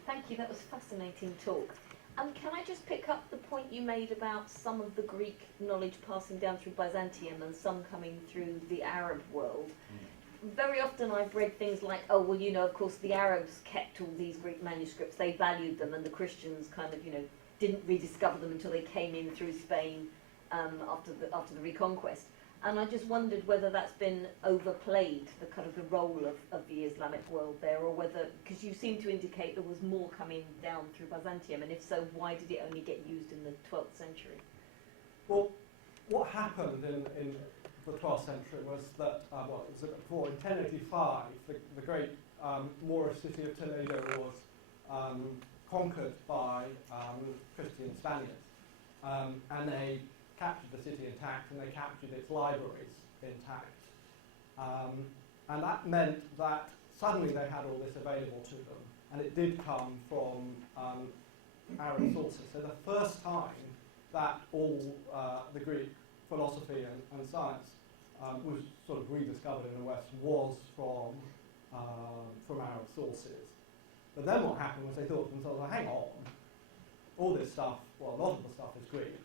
Thank you. That was a fascinating talk. Can I just pick up the point you made about some of the Greek knowledge passing down through Byzantium and some coming through the Arab world? Very often I've read things like, oh, well, of course the Arabs kept all these Greek manuscripts, they valued them, and the Christians kind of, didn't rediscover them until they came in through Spain after the Reconquest. And I just wondered whether that's been overplayed, the kind of the role of the Islamic world there, or whether, because you seem to indicate there was more coming down through Byzantium, and if so, why did it only get used in the 12th century? Well, what happened in the 12th century was that, before, in 1085, the great Moorish city of Toledo was conquered by Christian Spaniards, and they captured the city intact, and they captured its libraries intact. And that meant that suddenly they had all this available to them, and it did come from Arab sources. So the first time that all the Greek philosophy and science was sort of rediscovered in the West was from Arab sources. But then what happened was they thought to themselves, well, hang on, all this stuff, well, a lot of the stuff is Greek.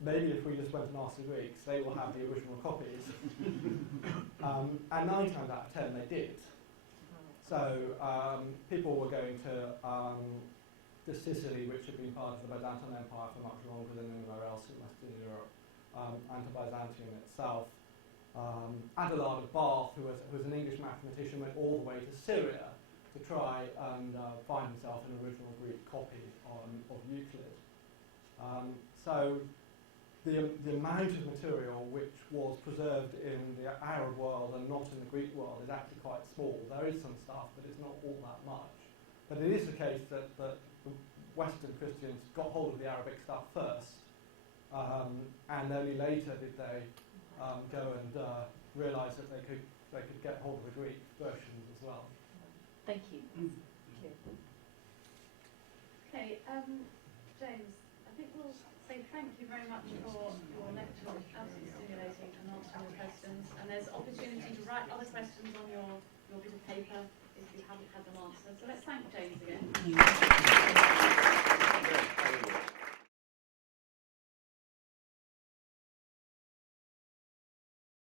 Maybe if we just went and asked the Greeks, they will have the original copies. And 9 times out of 10 they did. So people were going to Sicily, which had been part of the Byzantine Empire for much longer than anywhere else in Western Europe, and to Byzantium itself. Adelard of Bath, who was an English mathematician, went all the way to Syria to try and find himself an original Greek copy of Euclid. So the amount of material which was preserved in the Arab world and not in the Greek world is actually quite small. There is some stuff, but it's not all that much. But it is the case that the Western Christians got hold of the Arabic stuff first, and only later did they go and realise that they could get hold of the Greek versions as well. Thank you. Okay, James, I think we'll say thank you very much for your lecture. It was absolutely stimulating and answering the questions. And there's opportunity to write other questions on your bit of paper if you haven't had them answered. So let's thank James again.